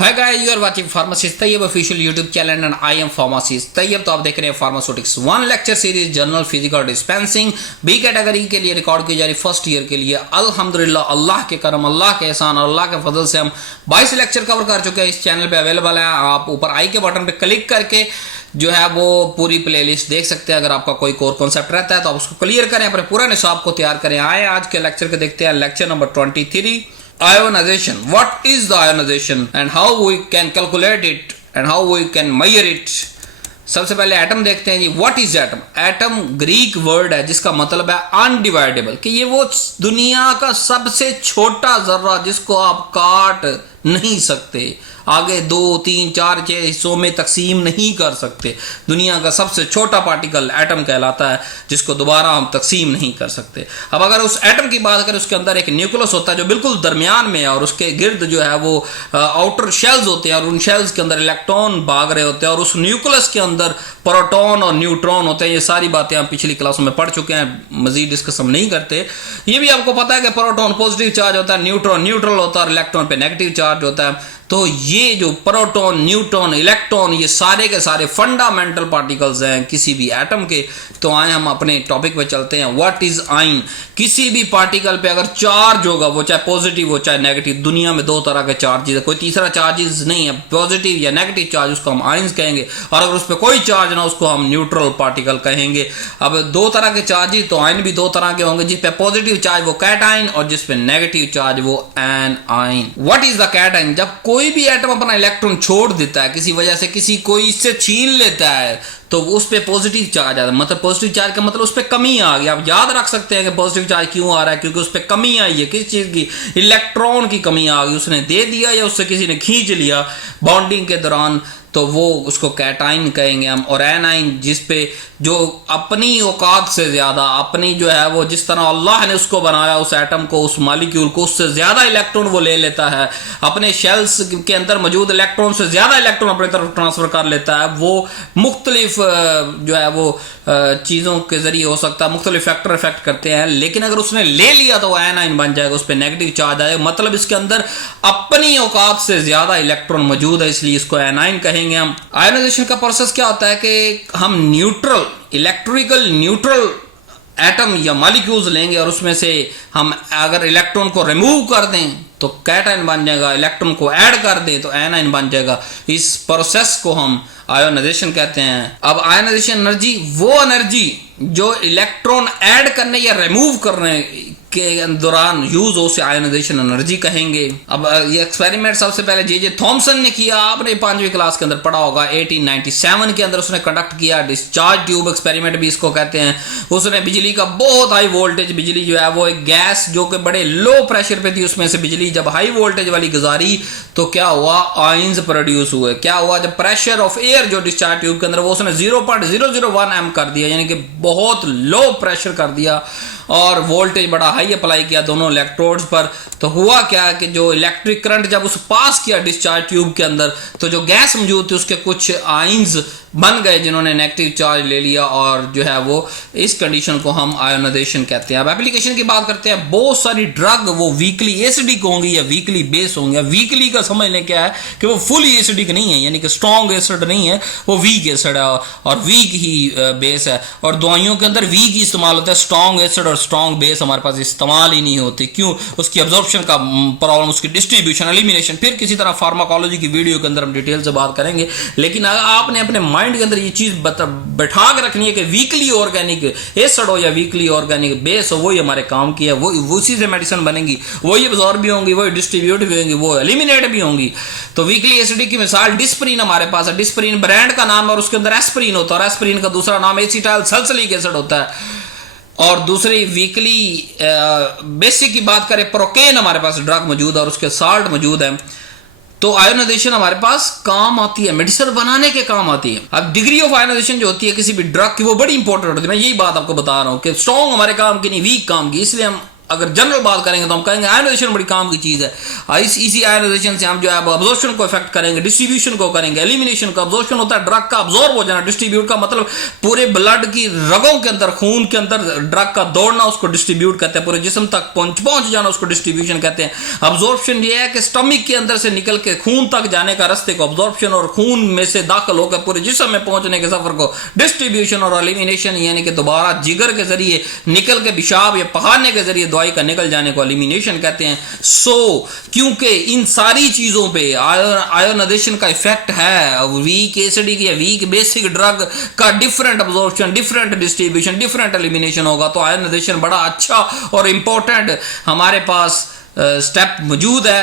Hi guys, you are watching pharmacist Tayyab official YouTube channel and I am pharmacist Tayyab. तो आप देख रहे हैं pharmaceutics 1 lecture series general physical dispensing B category के लिए रिकॉर्ड की जा रही फर्स्ट ईयर के लिए। अल्हम्दुलिल्लाह, अल्लाह के करम, अल्लाह के एहसान और अल्लाह के फजल से हम 22 लेक्चर कवर कर चुके हैं। इस चैनल पे अवेलेबल है, आप ऊपर आई के बटन पे क्लिक करके जो है वो पूरी प्लेलिस्ट देख सकते हैं। अगर आपका कोई कोर कॉन्सेप्ट रहता है तो आप उसको क्लियर करें, अपने पूरा निसाब को तैयार करें। आए आज के लेक्चर के देखते हैं, lecture number 23, ionization. What is the ionization and how we can calculate it and how we can measure it? सबसे पहले एटम देखते हैं जी। What is atom? Atom Greek word है जिसका मतलब है अनडिवाइडेबल, कि ये वो दुनिया का सबसे छोटा जर्रा जिसको आप काट नहीं सकते, आगे 2, 3, 4, 6 हिस्सों में तकसीम नहीं कर सकते। दुनिया का सबसे छोटा पार्टिकल एटम कहलाता है, जिसको दोबारा हम तकसीम नहीं कर सकते। अब अगर उस एटम की बात करें, उसके अंदर एक न्यूक्लियस होता है जो बिल्कुल दरमियान में है, और उसके गिर्द जो है वो आउटर शेल्स होते हैं, और उन शेल्स के अंदर इलेक्ट्रॉन भाग रहे होते हैं, और उस न्यूक्लियस के अंदर प्रोटॉन और न्यूट्रॉन होते हैं। ये सारी बातें हम पिछली क्लासों में पढ़ चुके हैं, मजीद डिस्कस हम नहीं करते। ये भी आपको पता है कि प्रोटॉन पॉजिटिव चार्ज होता है, न्यूट्रॉन न्यूट्रल होता है, और इलेक्ट्रॉन पे नेगेटिव चार्ज होता है। तो ये जो प्रोटॉन, न्यूट्रॉन, इलेक्ट्रॉन, ये सारे के सारे फंडामेंटल पार्टिकल्स हैं किसी भी एटम के। तो आए हम अपने टॉपिक पे चलते हैं। What is ion? किसी भी पार्टिकल पे अगर चार्ज होगा, वो चाहे पॉजिटिव हो चाहे नेगेटिव, दुनिया में 2 तरह के चार्जेस है, कोई तीसरा चार्जेस नहीं है, पॉजिटिव या नेगेटिव चार्ज, उसको हम आयंस कहेंगे। और अगर उस पर कोई चार्ज ना, उसको हम न्यूट्रल पार्टिकल कहेंगे। अब 2 तरह के चार्जेस, तो आयन भी 2 तरह के होंगे। जिस पे पॉजिटिव चार्ज वो कैटायन, और जिस पे नेगेटिव चार्ज वो anion. What is the cation? जब कोई भी एटम अपना इलेक्ट्रॉन छोड़ देता है किसी वजह से, किसी कोई इससे छीन लेता है, तो उस पे पॉजिटिव चार्ज आता है। मतलब पॉजिटिव चार्ज का मतलब उस पे कमी आ गई। आप याद रख सकते हैं कि पॉजिटिव चार्ज क्यों आ रहा है, क्योंकि उस पे कमी आई है। किस चीज की? इलेक्ट्रॉन की कमी आ गई, उसने दे दिया या उससे किसी ने खींच लिया बॉन्डिंग के दौरान, तो वो उसको कैटाइन कहेंगे हम। और एनाइन, जिस पे जो अपनी औकात से ज्यादा, अपनी जो है वो जिस तरह अल्लाह ने उसको बनाया, उस एटम को, उस मॉलिक्यूल को, उससे ज्यादा इलेक्ट्रॉन वो ले लेता है, अपने शेल्स के अंदर मौजूद इलेक्ट्रॉन से ज्यादा इलेक्ट्रॉन अपनी तरफ ट्रांसफर कर लेता है। वो मुख्तलिफ जो है वो चीजों के जरिए हो सकता है, मुख्तलिफ फैक्टर इफेक्ट करते हैं। लेकिन अगर उसने ले लिया तो वो एनाइन बन जाएगा, उस पर नेगेटिव चार्ज आएगा। मतलब इसके अंदर अपनी औकात से ज्यादा इलेक्ट्रॉन मौजूद है, इसलिए इसको एनाइन कहेंगे हम। आयोनाइजेशन का प्रोसेस क्या होता है कि हम न्यूट्रल, इलेक्ट्रिकल न्यूट्रल एटम या मॉलिक्यूल्स लेंगे, और उसमें से हम अगर इलेक्ट्रॉन को रिमूव कर दें तो कैटायन बन जाएगा, इलेक्ट्रॉन को ऐड कर दें तो एनायन बन जाएगा। इस प्रोसेस को हम आयोनाइजेशन कहते हैं। अब आयोनाइजेशन एनर्जी वो एनर्जी जो इलेक्ट्रॉन ऐड करने या रिमूव करने के दौरान यूज हो, से आयोनाइजेशन एनर्जी कहेंगे। अब ये एक्सपेरिमेंट सबसे पहले जे थॉमसन ने किया, आपने 5वीं क्लास के अंदर पढ़ा होगा। 1897 के अंदर उसने कंडक्ट किया। डिस्चार्ज ट्यूब एक्सपेरिमेंट भी इसको कहते हैं। उसने बिजली का बहुत हाई वोल्टेज, बिजली जो है वो एक गैस जो कि बड़े लो प्रेशर पे थी, उसमें से बिजली जब हाई वोल्टेज वाली गुजारी तो क्या हुआ? आयंस प्रोड्यूस हुए। क्या हुआ? जब प्रेशर ऑफ एयर जो डिस्चार्ज ट्यूब के अंदर, वो उसने 0.001 एम कर दिया, यानी कि बहुत लो प्रेशर कर दिया, और वोल्टेज बड़ा हाई अप्लाई किया दोनों इलेक्ट्रोड्स पर। तो हुआ क्या कि जो इलेक्ट्रिक करंट जब उस पास किया डिस्चार्ज ट्यूब के अंदर, तो जो गैस मौजूद थी उसके कुछ आयंस बन गए जिन्होंने नेगेटिव चार्ज ले लिया, और जो है वो इस कंडीशन को हम आयोनाइजेशन कहते हैं। अब एप्लीकेशन की बात करते हैं। बहुत सारी ड्रग वो वीकली एसिडिक होंगी या वीकली बेस होंगे। वीकली का समझ लें क्या है कि वो फुली एसिडिक नहीं है, यानी कि स्ट्रॉन्ग एसिड नहीं है, वो वीक एसिड है और वीक ही बेस है। और दवाइयों के अंदर वीक ही इस्तेमाल होता है, स्ट्रॉन्ग एसिड और स्ट्रॉन्ग बेस हमारे पास इस्तेमाल ही नहीं होती। क्यों? उसकी अब्जॉर्प्शन का प्रॉब्लम, उसकी डिस्ट्रीब्यूशन, एलिमिनेशन। फिर किसी तरह फार्माकोलॉजी की वीडियो के अंदर हम डिटेल से बात करेंगे। लेकिन आपने अपने माइंड के अंदर ये चीज बैठा के रखनी है कि वीकली ऑर्गेनिक एसिड हो या वीकली ऑर्गेनिक बेस हो, वही हमारे काम की है, वो उसी से मेडिसिन बनेगी, वही अब्जॉर्ब भी होंगी, वही डिस्ट्रीब्यूट भी होंगी, वो एलिमिनेट भी होंगी। तो वीकली एसिडिक की मिसाल डिस्प्रिन हमारे पास है। डिस्प्रिन ब्रांड का नाम है, और उसके अंदर एस्प्रिन होता है, और एस्प्रिन का दूसरा नाम एसिटाइल सल्सिलिक एसिड होता है। और दूसरी वीकली बेसिक की बात करें, प्रोकेन हमारे पास ड्रग मौजूद है, और उसके साल्ट मौजूद है। तो आयोनाइजेशन हमारे पास काम आती है, मेडिसिन बनाने के काम आती है। अब डिग्री ऑफ आयोनाइजेशन जो होती है किसी भी ड्रग की, वो बड़ी इंपॉर्टेंट होती है। मैं यही बात आपको बता रहा हूं कि स्ट्रॉन्ग हमारे काम की नहीं, वीक काम की। इसलिए हम अगर जनरल बात करेंगे तो हम कहेंगे आयोनाइजेशन बड़ी काम की चीज़ है। इसी आयोनाइजेशन से हम जो है अब्जॉर्प्शन को इफेक्ट करेंगे, डिस्ट्रीब्यूशन को करेंगे, एलिमिनेशन का। अब्जॉर्प्शन होता है ड्रग का अब्जॉर्ब हो जाना, डिस्ट्रीब्यूट का मतलब पूरे ब्लड की रगों के अंदर, खून के अंदर ड्रग का दौड़ना, उसको डिस्ट्रीब्यूट कहते हैं, पूरे जिस्म तक पहुंच जाना, उसको डिस्ट्रीब्यूशन कहते हैं। अब्जॉर्प्शन ये है कि स्टमक के अंदर से निकल के खून तक जाने का रास्ते को अब्जॉर्प्शन, और खून में से दाखिल होकर पूरे जिस्म में पहुंचने के सफर को डिस्ट्रीब्यूशन, और एलिमिनेशन यानी कि दोबारा जिगर के जरिए निकल के पेशाब या पहाड़ने के जरिए दवाई का निकल जाने को एलिमिनेशन कहते हैं। क्योंकि इन सारी चीजों पे आयोनाइजेशन का इफेक्ट है, वीक एसिडिक या वीक बेसिक ड्रग का different absorption, different distribution, different elimination होगा, तो आयोनाइजेशन बड़ा अच्छा और इंपॉर्टेंट हमारे पास स्टेप मौजूद है।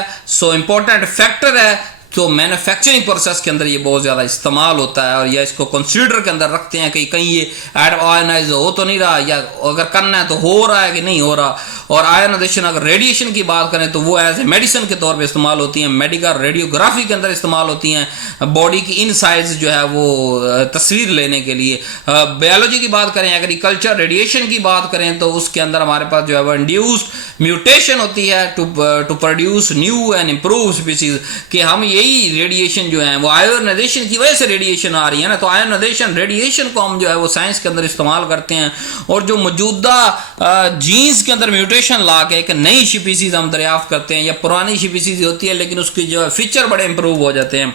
इंपॉर्टेंट फैक्टर है। तो मैन्युफैक्चरिंग प्रोसेस के अंदर ये बहुत ज़्यादा इस्तेमाल होता है, और या इसको कंसीडर के अंदर रखते हैं कि कहीं ये आयोनाइज हो तो नहीं रहा, या अगर करना है तो हो रहा है कि नहीं हो रहा। और आयोनाइजेशन अगर रेडिएशन की बात करें तो वो एज ए मेडिसिन के तौर पे इस्तेमाल होती हैं, मेडिकल रेडियोग्राफी के अंदर इस्तेमाल होती हैं, बॉडी की इनसाइड्स जो है वो तस्वीर लेने के लिए। बायोलॉजी की बात करें, एग्रीकल्चर रेडिएशन की बात करें तो उसके अंदर हमारे पास जो है वो इंड्यूस्ड म्यूटेशन होती है to produce new and improve species, कि हम यही रेडिएशन जो है वो आयोनाइजेशन की वजह से रेडिएशन आ रही है ना, तो आयोनाइजेशन रेडिएशन को हम जो है वो साइंस के अंदर इस्तेमाल करते हैं। और जो मौजूदा जीन्स के अंदर म्यूटेशन ला के एक नई स्पीसीज हम दरियाफ्त करते हैं, या पुरानी स्पीसीज होती है लेकिन उसकी जो फीचर बड़े इंप्रूव हो जाते हैं।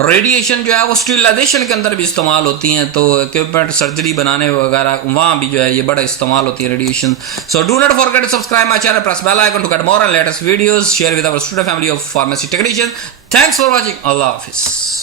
रेडिएशन जो है वो स्टीरिलाइजेशन के अंदर भी इस्तेमाल होती हैं, तो इक्विपमेंट सर्जरी बनाने वगैरह वहाँ भी जो है ये बड़ा इस्तेमाल होती है radiation. So do not forget to subscribe my channel, press bell icon to get more and latest videos, share with our student family of pharmacy technician. Thanks for watching. अल्लाह हाफिज़।